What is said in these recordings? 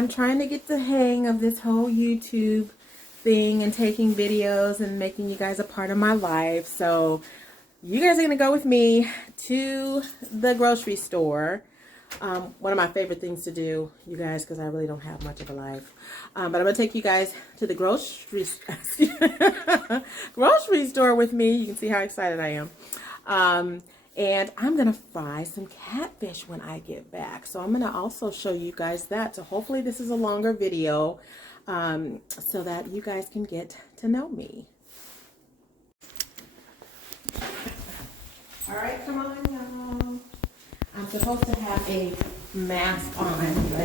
I'm trying to get the hang of this whole YouTube thing and taking videos and making you guys a part of my life. So you guys are going to go with me to the grocery store. One of my favorite things to do, you guys, because I really don't have much of a life. But I'm going to take you guys to the grocery store with me. You can see how excited I am. And I'm going to fry some catfish when I get back. So I'm going to also show you guys that. So hopefully this is a longer video so that you guys can get to know me. All right, come on, y'all. I'm supposed to have a mask on, but I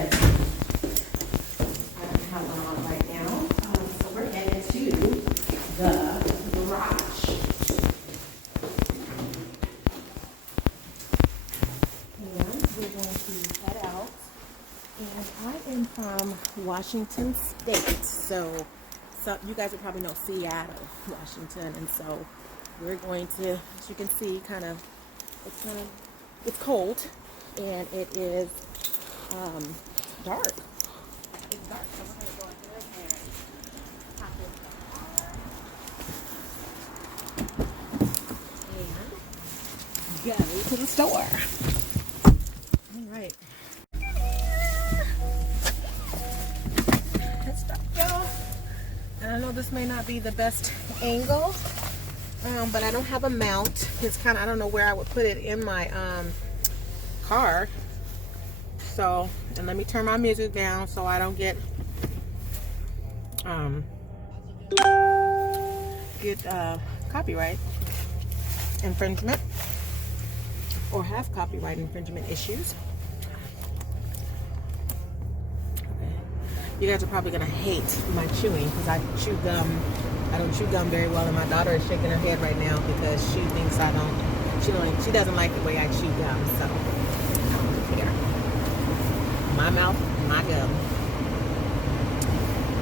don't have one on right now. So we're headed to the garage. And we're going to head out. And I am from Washington State. So you guys would probably know Seattle, Washington. And so we're going to, as you can see, it's cold, and it is dark. It's dark, so we're going to go ahead and hop in the car and go to the store. All right. Let's stop, y'all. And I know this may not be the best angle, but I don't have a mount. It's kind of, I don't know where I would put it in my car. So, and let me turn my music down so I don't get copyright infringement or have copyright infringement issues. Okay. You guys are probably gonna hate my chewing because I chew gum. I don't chew gum very well, and my daughter is shaking her head right now because she thinks I don't. She doesn't like the way I chew gum. So here, my mouth, my gum.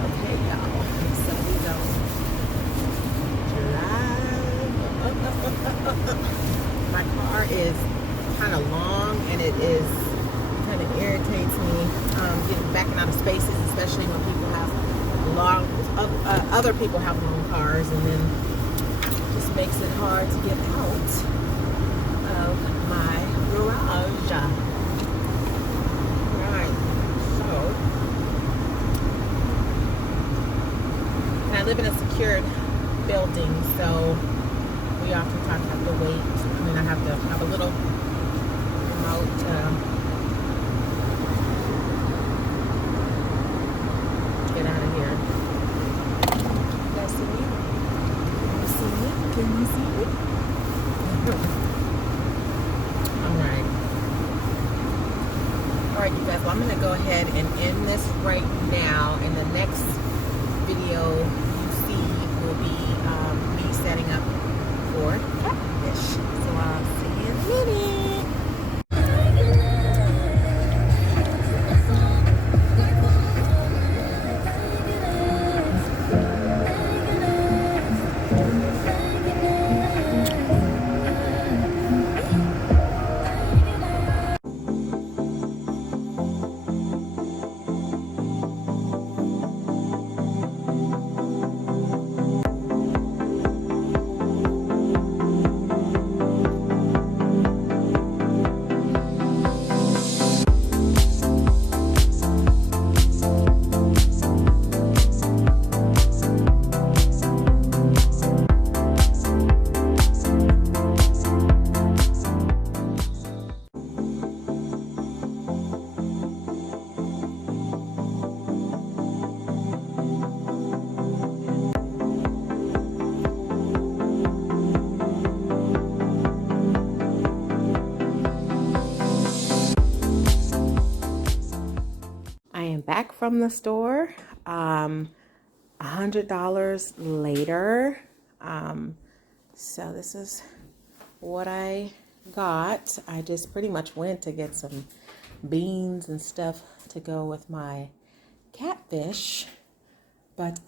Okay, y'all. So we go drive. My car is kind of long, and it is kind of irritates me getting backing out of spaces, especially when people have long. Other people have long cars, and then it just makes it hard to get out of my garage. Right, so, and I live in a secured building, so we oftentimes have to wait. I mean, I have to have a little remote get out of here. Can you see me? Alright, you guys, well, I'm going to go ahead and end this right now, and the next video you see will be me setting up for catfish. So I'll see you in a minute. Back from the store, $100 later. So this is what I got. I just pretty much went to get some beans and stuff to go with my catfish. But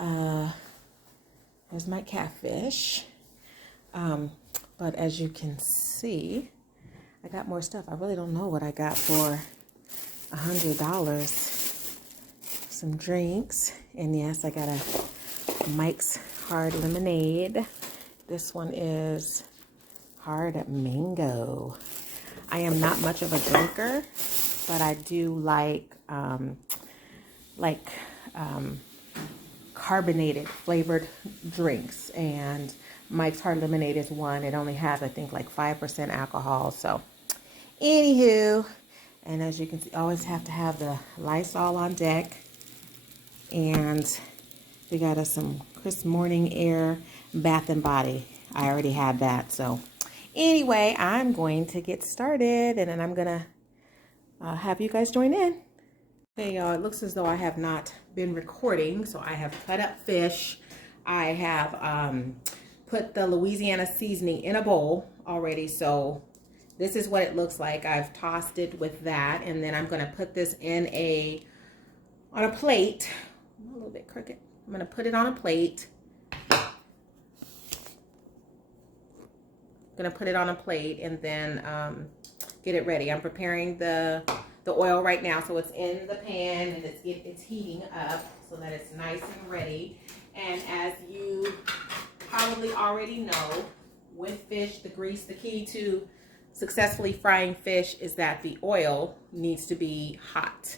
there's my catfish. But as you can see, I got more stuff. I really don't know what I got for $100. some drinks. And yes, I got a Mike's Hard Lemonade. This one is hard mango. I am not much of a drinker, but I do like carbonated flavored drinks, and Mike's Hard Lemonade is one. It only has, I think, like 5% alcohol. So anywho, and as you can see, always have to have the Lysol on deck. And we got us some Crisp Morning Air Bath and Body. I already had that. So anyway, I'm going to get started, and then I'm gonna have you guys join in. Hey y'all, it looks as though I have not been recording. So I have cut up fish. I have put the Louisiana seasoning in a bowl already. So this is what it looks like. I've tossed it with that, and then I'm gonna put this in on a plate. I'm a little bit crooked. I'm gonna put it on a plate. Gonna put it on a plate and then get it ready. I'm preparing the oil right now, so it's in the pan and it's heating up so that it's nice and ready. And as you probably already know, with fish, the grease, the key to successfully frying fish is that the oil needs to be hot.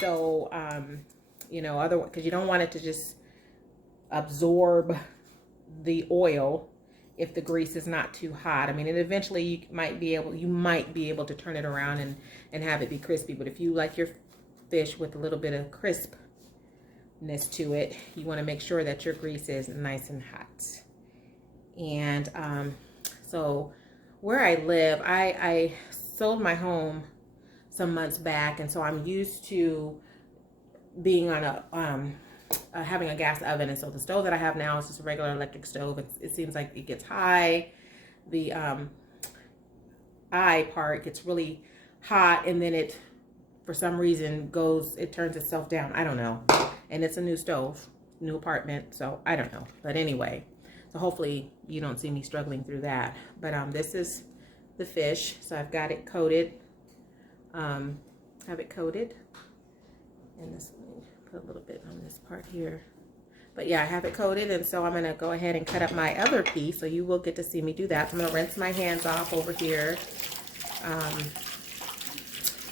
So you know, otherwise, because you don't want it to just absorb the oil if the grease is not too hot. I mean, and eventually you might be able to turn it around and have it be crispy. But if you like your fish with a little bit of crispness to it, you want to make sure that your grease is nice and hot. And so where I live, I sold my home some months back, and so I'm used to being on having a gas oven. And so the stove that I have now is just a regular electric stove. It seems like it gets high. The eye part gets really hot, and then it, for some reason, it turns itself down. I don't know. And it's a new stove, new apartment, so I don't know. But anyway, so hopefully you don't see me struggling through that. But this is the fish. So I've got it coated. Have it coated. And this, put a little bit on this part here. But yeah, I have it coated, and so I'm going to go ahead and cut up my other piece, so you will get to see me do that. So I'm going to rinse my hands off over here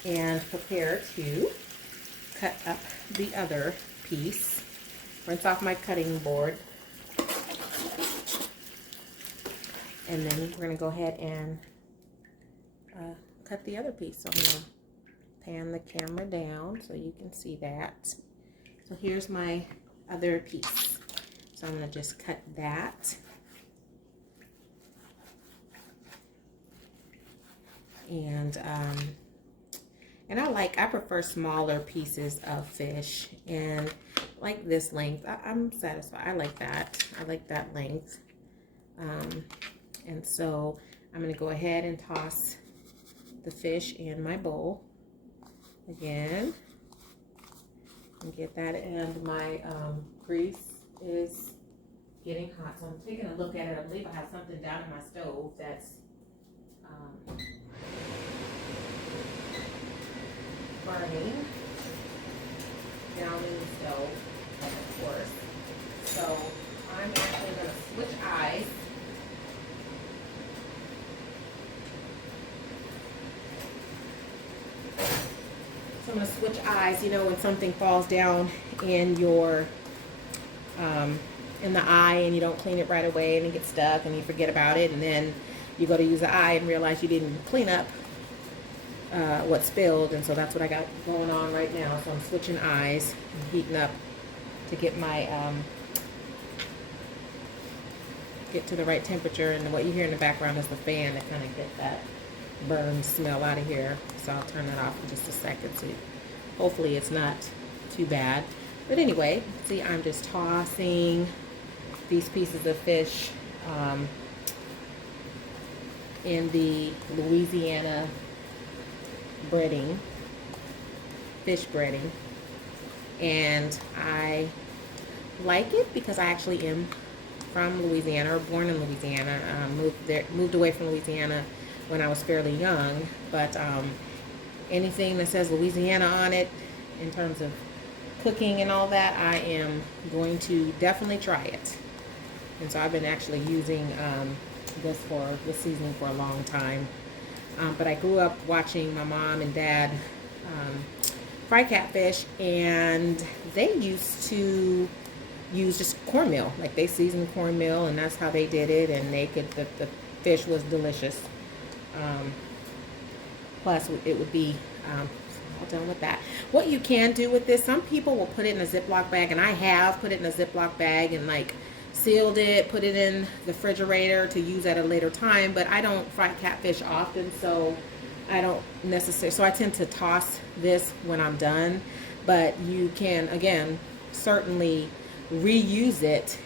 and prepare to cut up the other piece. Rinse off my cutting board. And then we're going to go ahead and cut the other piece. So I'm going to pan the camera down so you can see that. So here's my other piece. So I'm going to just cut that. And I prefer smaller pieces of fish, and like this length. I'm satisfied. I like that. I like that length. And so I'm going to go ahead and toss the fish in my bowl again. And get that, and my grease is getting hot. So I'm taking a look at it. I believe I have something down in my stove that's burning down in the stove, of course. So I'm actually going to switch eyes. So I'm going to switch eyes. You know, when something falls down in your in the eye and you don't clean it right away and it gets stuck and you forget about it, and then you go to use the eye and realize you didn't clean up what spilled. And so that's what I got going on right now. So I'm switching eyes and heating up to get my get to the right temperature. And what you hear in the background is the fan to kind of get that burn smell out of here. So I'll turn that off in just a second. So hopefully it's not too bad. But anyway, see, I'm just tossing these pieces of fish in the Louisiana breading, fish breading. And I like it because I actually am from Louisiana, or born in Louisiana. Moved away from Louisiana when I was fairly young. But anything that says Louisiana on it, in terms of cooking and all that, I am going to definitely try it. And so I've been actually using this seasoning for a long time. But I grew up watching my mom and dad fry catfish, and they used to use just cornmeal. Like they seasoned cornmeal, and that's how they did it. And the fish was delicious. Plus, it would be all done with that. What you can do with this, some people will put it in a Ziploc bag, and I have put it in a Ziploc bag and like sealed it, put it in the refrigerator to use at a later time. But I don't fry catfish often, so I don't necessarily, so I tend to toss this when I'm done. But you can, again, certainly reuse it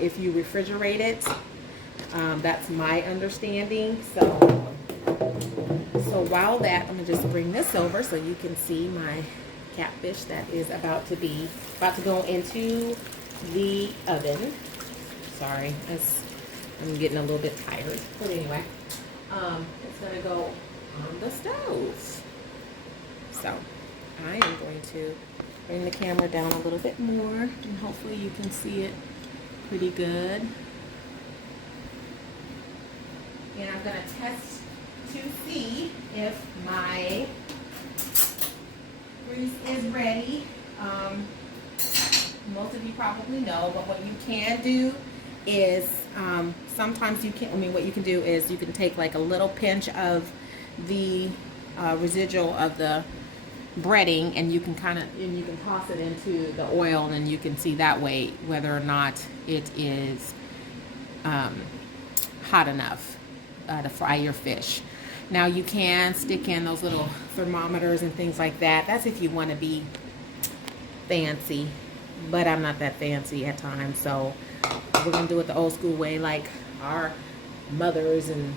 if you refrigerate it. That's my understanding. So while that, I'm gonna just bring this over so you can see my catfish that is about to go into the oven. Sorry, I'm getting a little bit tired, but anyway, it's gonna go on the stove. So I am going to bring the camera down a little bit more, and hopefully you can see it pretty good. And I'm gonna test to see if my grease is ready. Most of you probably know, but what you can do is sometimes you can, what you can do is you can take like a little pinch of the residual of the breading, and you can toss it into the oil, and you can see that way whether or not it is hot enough to fry your fish. Now you can stick in those little thermometers and things like that. That's if you want to be fancy, but I'm not that fancy at times, so we're gonna do it the old school way, like our mothers and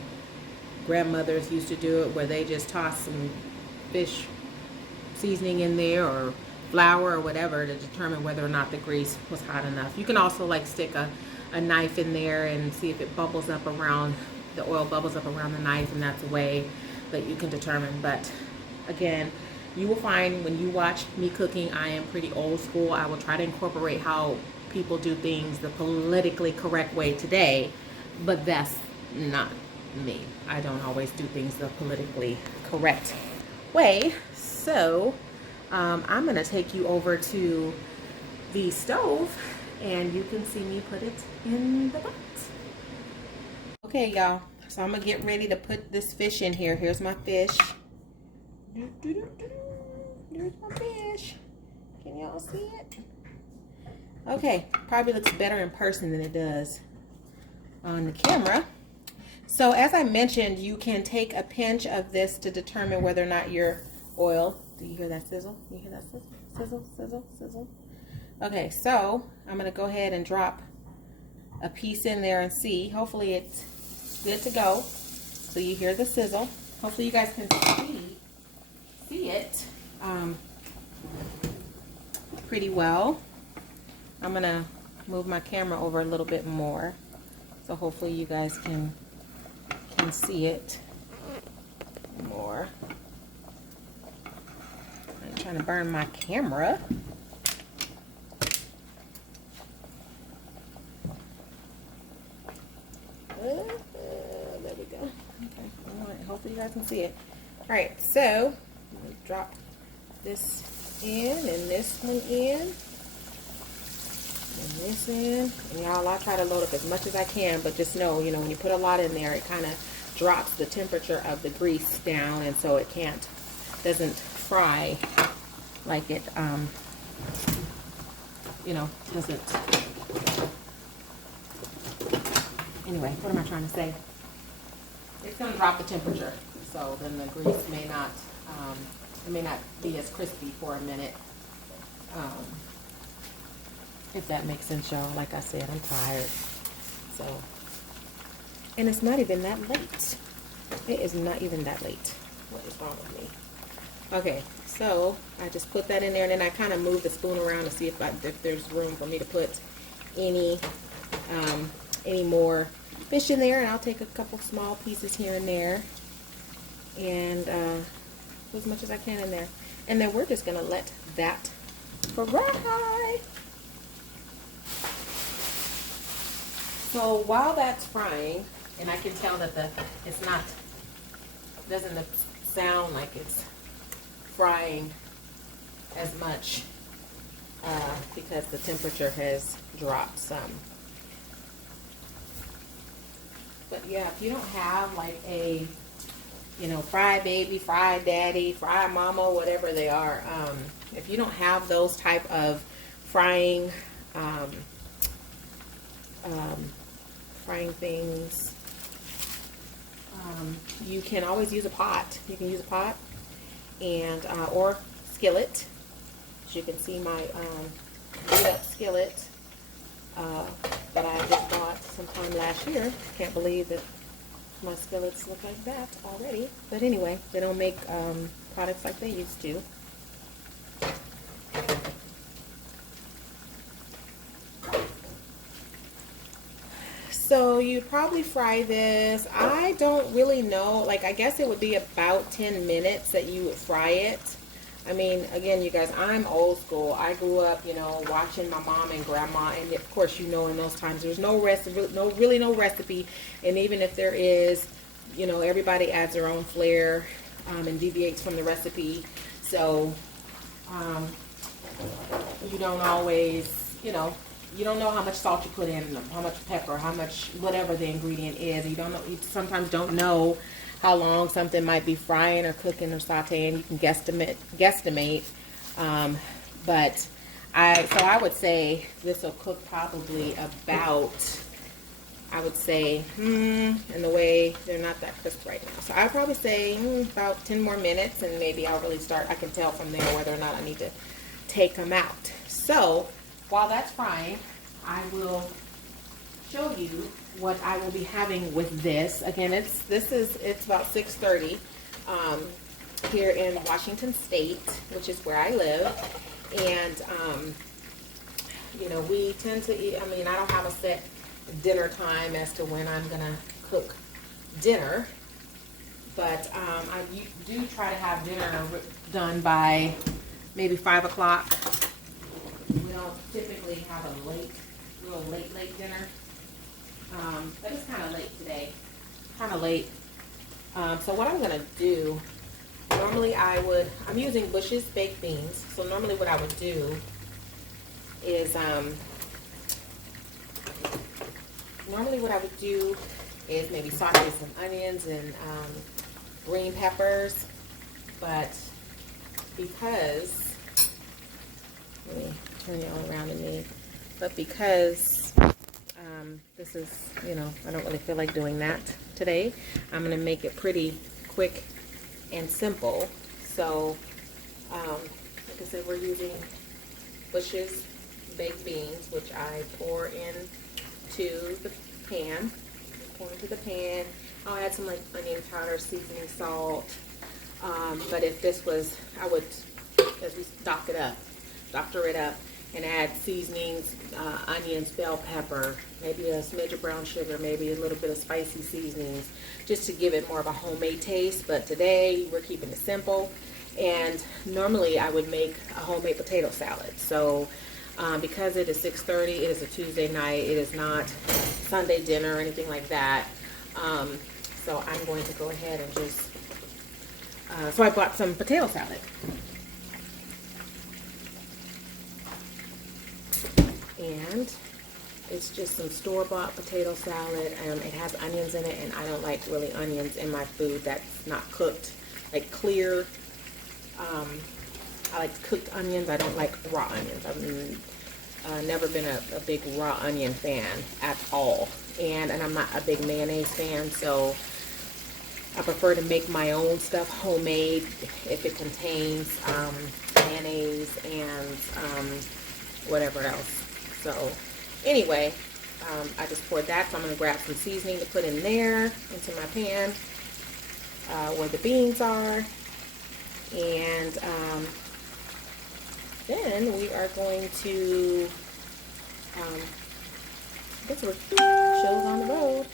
grandmothers used to do it, where they just toss some fish seasoning in there or flour or whatever to determine whether or not the grease was hot enough. You can also like stick a knife in there and see if it bubbles up around, the oil bubbles up around the knife, and that's a way that you can determine. But again, you will find when you watch me cooking, I am pretty old school. I will try to incorporate how people do things the politically correct way today, but that's not me. I don't always do things the politically correct way. So I'm gonna take you over to the stove, and you can see me put it in the pot. Okay, y'all, so I'm gonna get ready to put this fish in here. Here's my fish. There's my fish. Can y'all see it? Okay, probably looks better in person than it does on the camera. So as I mentioned, you can take a pinch of this to determine whether or not your oil, do you hear that sizzle? You hear that sizzle? Sizzle, sizzle, sizzle. Okay, so I'm gonna go ahead and drop a piece in there and see. Hopefully it's good to go. So you hear the sizzle. Hopefully you guys can see it pretty well. I'm gonna move my camera over a little bit more, so hopefully you guys can see it more. I'm trying to burn my camera. There we go. Okay, all right, hopefully you guys can see it. All right, so I'm gonna drop this in and this one in and this in. And y'all, I try to load up as much as I can, but just know, you know, when you put a lot in there, it kind of drops the temperature of the grease down, and so it doesn't fry like it, you know, doesn't. Anyway, what am I trying to say? It's going to drop the temperature, so then the grease may not, it may not be as crispy for a minute. If that makes sense, y'all. Like I said, I'm tired. So, and it's not even that late. It is not even that late. What is wrong with me? Okay, so I just put that in there, and then I kind of move the spoon around to see if there's room for me to put any more fish in there, and I'll take a couple small pieces here and there, and as much as I can in there. And then we're just gonna let that fry. So while that's frying, and I can tell that it's not, doesn't sound like it's frying as much because the temperature has dropped some. But yeah, if you don't have like a, fry baby, fry daddy, fry mama, whatever they are, if you don't have those type of frying things, you can always use a pot. You can use a pot and or skillet. As you can see, my beat up skillet that I just bought sometime last year. Can't believe that my skillets look like that already. But anyway, they don't make products like they used to. So you probably fry this. I don't really know. Like, I guess it would be about 10 minutes that you would fry it. I mean, again, you guys, I'm old school. I grew up, watching my mom and grandma, and of course, in those times, there's no recipe, and even if there is, everybody adds their own flair and deviates from the recipe. So you don't always, you don't know how much salt you put in, how much pepper, how much whatever the ingredient is. You don't know. You sometimes don't know how long something might be frying or cooking or sauteing. You can guesstimate. But I would say this will cook probably about, I would say, in the way they're not that crisp right now. So I'd probably say about 10 more minutes, and maybe I'll really start. I can tell from there whether or not I need to take them out. So while that's frying, I will show you what I will be having with this. Again, it's about 6:30 here in Washington State, which is where I live, and we tend to eat. I mean, I don't have a set dinner time as to when I'm gonna cook dinner, but I do try to have dinner done by maybe 5 o'clock. We don't typically have a real late dinner. But it's kind of late today. Kind of late. So what I'm going to do, normally I'm using Bush's baked beans. So normally what I would do is, maybe saute some onions and green peppers. But because, let me turn it all around to me. But because this is, I don't really feel like doing that today. I'm going to make it pretty quick and simple. So, like I said, we're using Bush's baked beans, which I pour into the pan. I'll add some like onion powder, seasoning, salt. But if this was, I would, as we doctor it up, and add seasonings, onions, bell pepper, maybe a smidge of brown sugar, maybe a little bit of spicy seasonings, just to give it more of a homemade taste. But today we're keeping it simple, and normally I would make a homemade potato salad. So because it is 6:30, it is a Tuesday night, it is not Sunday dinner or anything like that. So I'm going to go ahead and just, so I bought some potato salad. And it's just some store-bought potato salad. It has onions in it, and I don't like really onions in my food that's not cooked, like clear. I like cooked onions. I don't like raw onions. I've never been a big raw onion fan at all. And I'm not a big mayonnaise fan, so I prefer to make my own stuff homemade if it contains mayonnaise and whatever else. So anyway, I just poured that. So I'm going to grab some seasoning to put in there into my pan where the beans are. And then we are going to, I guess we're shows on the road.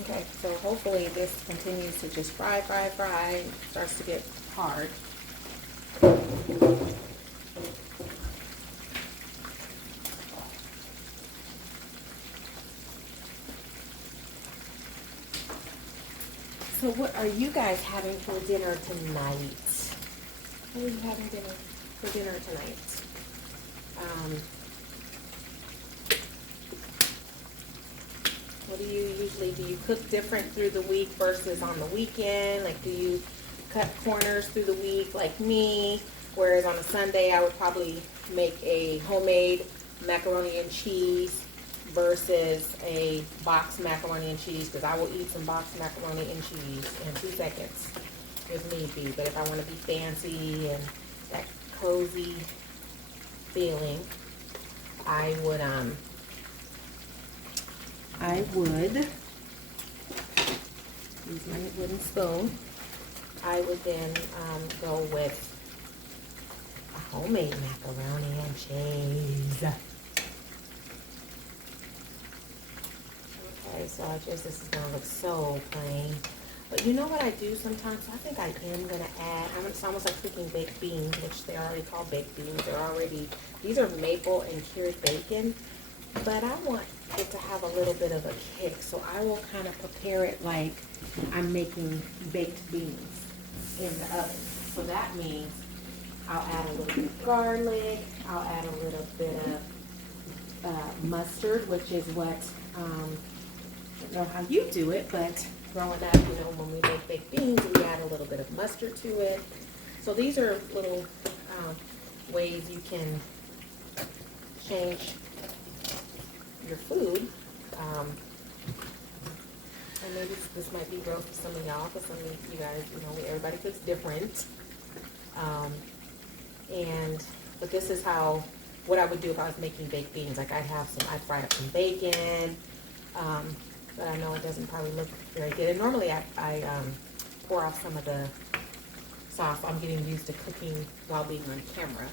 Okay, so hopefully this continues to just fry, starts to get hard. So what are you guys having for dinner tonight? What are you having for dinner tonight? What do you usually, do you cook different through the week versus on the weekend? Like, do you cut corners through the week like me? Whereas on a Sunday, I would probably make a homemade macaroni and cheese versus a boxed macaroni and cheese, because I will eat some boxed macaroni and cheese in 2 seconds if need be. But if I want to be fancy and that cozy feeling, I would use my wooden spoon. I would then go with a homemade macaroni and cheese. Okay, so this is gonna look so plain. But you know what I do sometimes? I think I am gonna add, it's almost like cooking baked beans, which they're already called baked beans. These are maple and cured bacon, but I want it to have a little bit of a kick. So I will kind of prepare it like I'm making baked beans in the oven. So that means I'll add a little bit of garlic. I'll add a little bit of mustard, which is what, I don't know how you do it, but growing up, when we make baked beans, we add a little bit of mustard to it. So these are little ways you can change your food. And maybe this might be gross for some of y'all, because some of you guys, everybody cooks different. But this is what I would do if I was making baked beans. Like I'd fry up some bacon, but I know it doesn't probably look very good. And normally I pour off some of the sauce. I'm getting used to cooking while being on camera,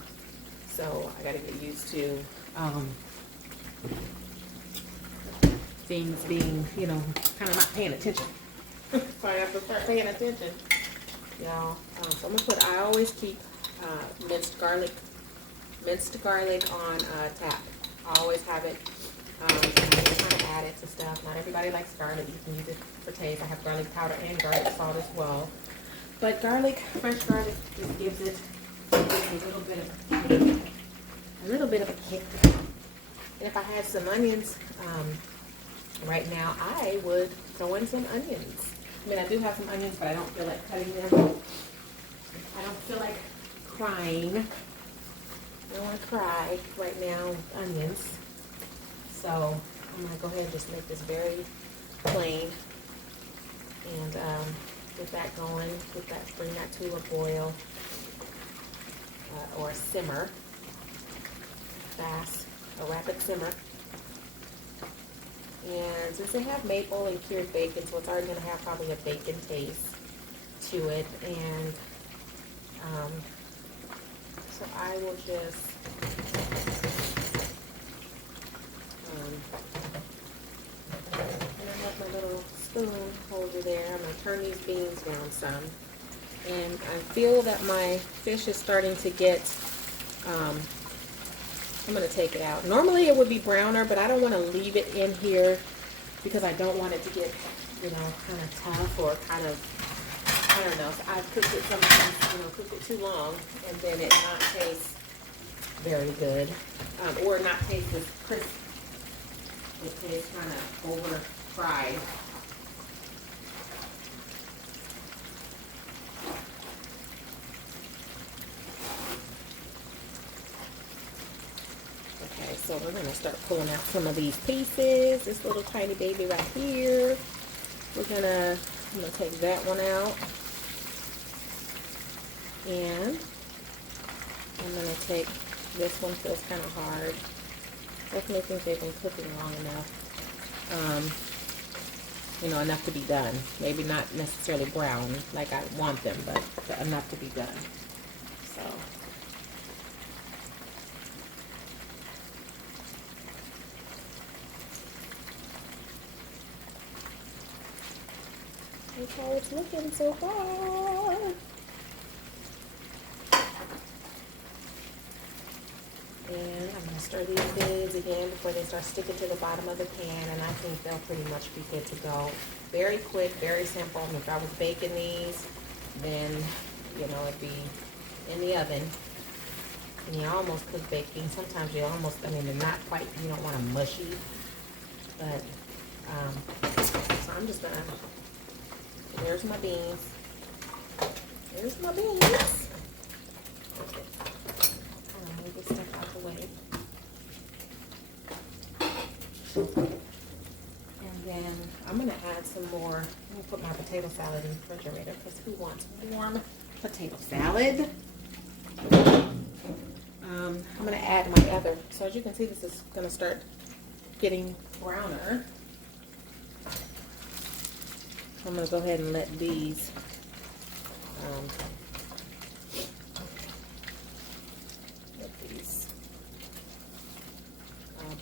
so I got to get used to things being, kind of not paying attention. So I have to start paying attention, y'all. So I'm gonna I always keep minced garlic on tap. I always have it. And I just kind of add it to stuff. Not everybody likes garlic. You can use it for taste. I have garlic powder and garlic salt as well. But fresh garlic, just gives it a little bit of a kick. And if I had some onions, right now I would throw in some onions. I do have some onions, but I don't feel like cutting them. I don't feel like crying. I don't want to cry right now with onions. So I'm going to go ahead and just make this very plain. And get that going, bring that to a boil or a simmer, a rapid simmer. And since they have maple and cured bacon, so it's already going to have probably a bacon taste to it. And so I will just and I have my little spoon holder there. I'm going to turn these beans down some. And I feel that my fish is starting to get, I'm going to take it out. Normally it would be browner, but I don't want to leave it in here because I don't want it to get, kind of tough or kind of, I don't know. So I've cooked it sometimes, cooked it too long and then it not taste very good, or not taste as crisp. It tastes kind of over fried. Okay, so we're going to start pulling out some of these pieces. This little tiny baby right here. I'm going to take that one out. And I'm going to take, this one feels kind of hard. Definitely think they've been cooking long enough. Enough to be done. Maybe not necessarily brown like I want them, but enough to be done. So. That's how it's looking so far. stir these beans again before they start sticking to the bottom of the pan, and I think they'll pretty much be good to go. Very quick, very simple. And if I was baking these, then, you know, it'd be in the oven. And you almost cook baking. Sometimes you almost, I mean, they're not quite, you don't want them mushy. But, so I'm just gonna, there's my beans. There's my beans. Okay. Move this stuff out the way. And then I'm going to add some more. I'm going to put my potato salad in the refrigerator because who wants warm potato salad? I'm going to add my other. So as you can see, this is going to start getting browner. I'm going to go ahead and let these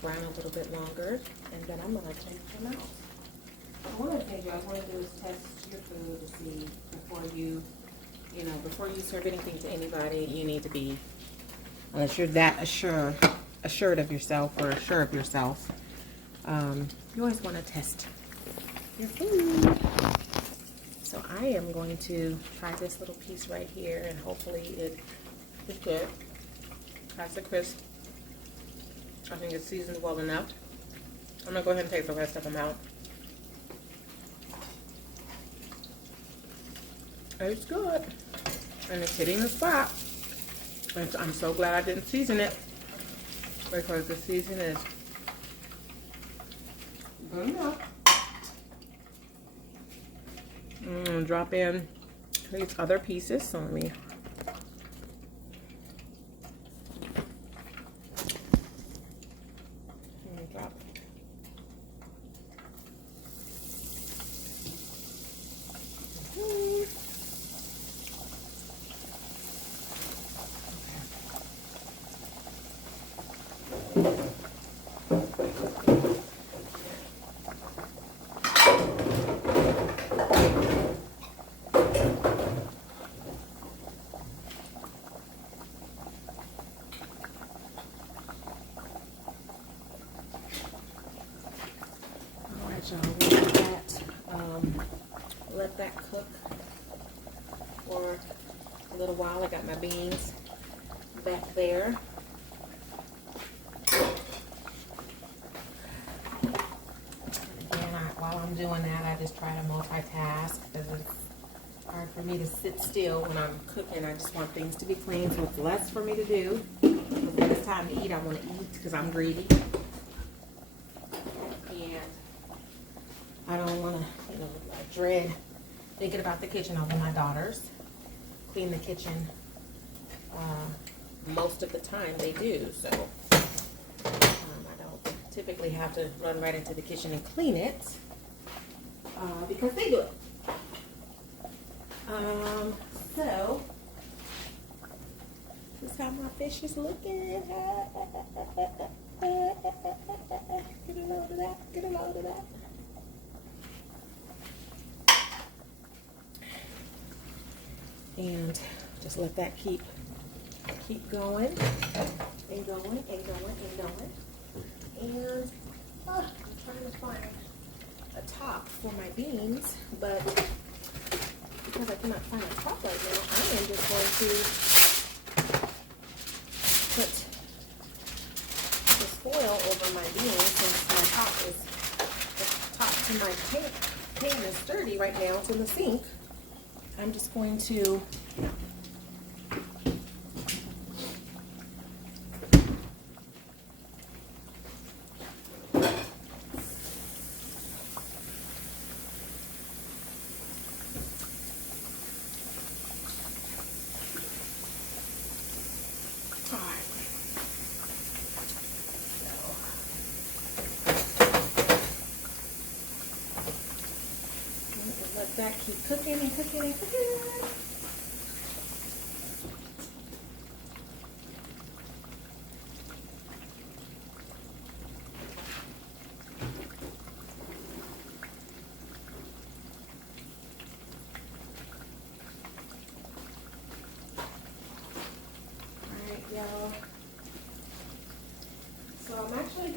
brown a little bit longer, and then I'm going to take them out. One of the things you always want to do is test your food to see before you serve anything to anybody. You need to be, unless you're that assured of yourself or sure of yourself, you always want to test your food. So I am going to try this little piece right here, and hopefully it is good. Has the crisp. I think it's seasoned well enough. I'm going to go ahead and take the rest of them out. It's good. And it's hitting the spot. And I'm so glad I didn't season it, because the season is good enough. I'm going to drop in these other pieces. So let me drop. Let that cook for a little while. I got my beans back there. Again, while I'm doing that, I just try to multitask, because it's hard for me to sit still when I'm cooking. I just want things to be clean, so it's less for me to do. When it's time to eat, I want to eat because I'm greedy. And I don't want to, I dread thinking about the kitchen over my daughters. Clean the kitchen most of the time. They do, so I don't typically have to run right into the kitchen and clean it because they do it. So this is how my fish is looking. Get a load of that. Get a load of that. And just let that keep going and going and going and going. And I'm trying to find a top for my beans, but because I cannot find a top right now, I am just going to put this foil over my beans, since the top to my pan is sturdy right now. It's in the sink. I'm just going to let that keep cooking and cooking and cooking.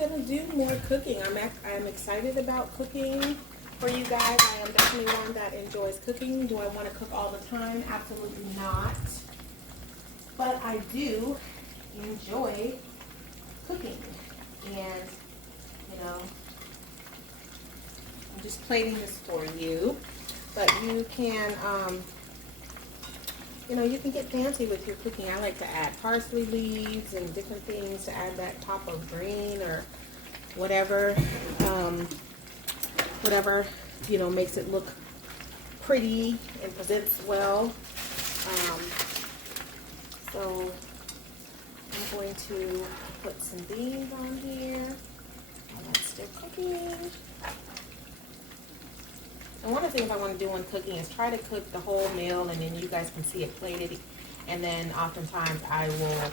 gonna do more cooking. I'm excited about cooking for you guys. I am definitely one that enjoys cooking. Do I want to cook all the time? Absolutely not. But I do enjoy cooking, and you know, I'm just plating this for you. But you can, you know, you can get fancy with your cooking. I like to add parsley leaves and different things to add that pop of green or whatever, whatever, you know, makes it look pretty and presents well. So I'm going to put some beans on here. And that's still cooking. And one of the things I want to do when cooking is try to cook the whole meal, and then you guys can see it plated. And then oftentimes I will,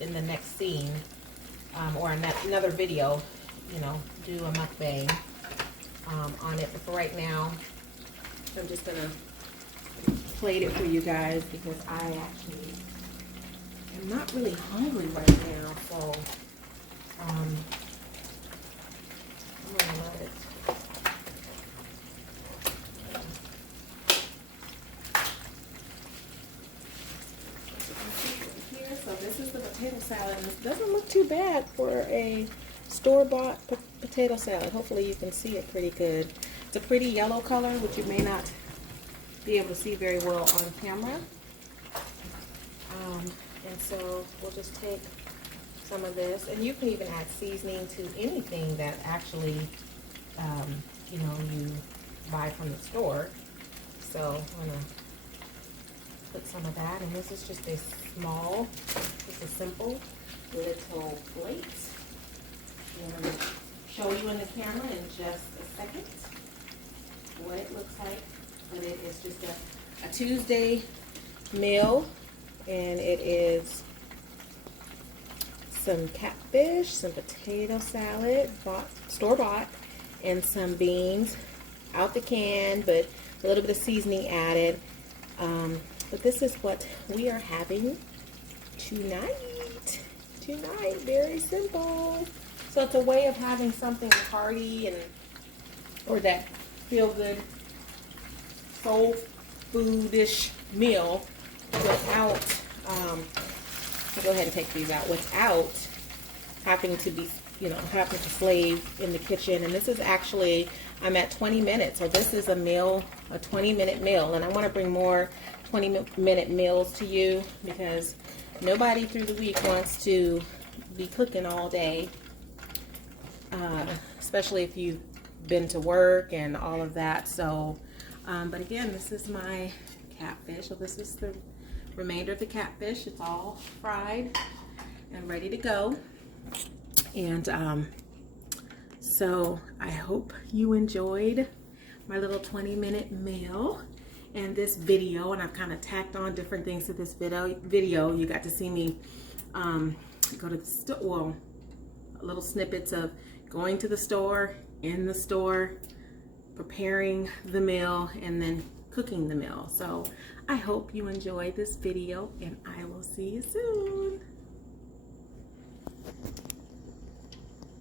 in the next scene, or in another video, you know, do a mukbang on it. But for right now, I'm just going to plate it for you guys because I actually am not really hungry right now. So I'm going to let it. So this is the potato salad, and it doesn't look too bad for a store-bought potato salad. Hopefully you can see it pretty good. It's a pretty yellow color, which you may not be able to see very well on camera. And so we'll just take some of this, and you can even add seasoning to anything that actually, you know, you buy from the store. So I'm gonna put some of that, and this is just a small, just a simple little plate. And I'm going to show you in the camera in just a second what it looks like. But it is just a Tuesday meal, and it is some catfish, some potato salad, store-bought, and some beans out the can, but a little bit of seasoning added. But this is what we are having tonight. Very simple. So it's a way of having something hearty and or that feel good soul foodish meal without I'll go ahead and take these out without having to be, you know, having to slave in the kitchen. And this is actually, I'm at 20 minutes. So this is a meal, a 20-minute meal. And I want to bring more 20-minute meals to you because nobody through the week wants to be cooking all day, especially if you've been to work and all of that. So, but again, this is my catfish. So this is the remainder of the catfish. It's all fried and ready to go. And so I hope you enjoyed my little 20-minute meal and this video, and I've kind of tacked on different things to this video. You got to see me go to the store, well, little snippets of going to the store, in the store, preparing the meal, and then cooking the meal. So I hope you enjoyed this video, and I will see you soon.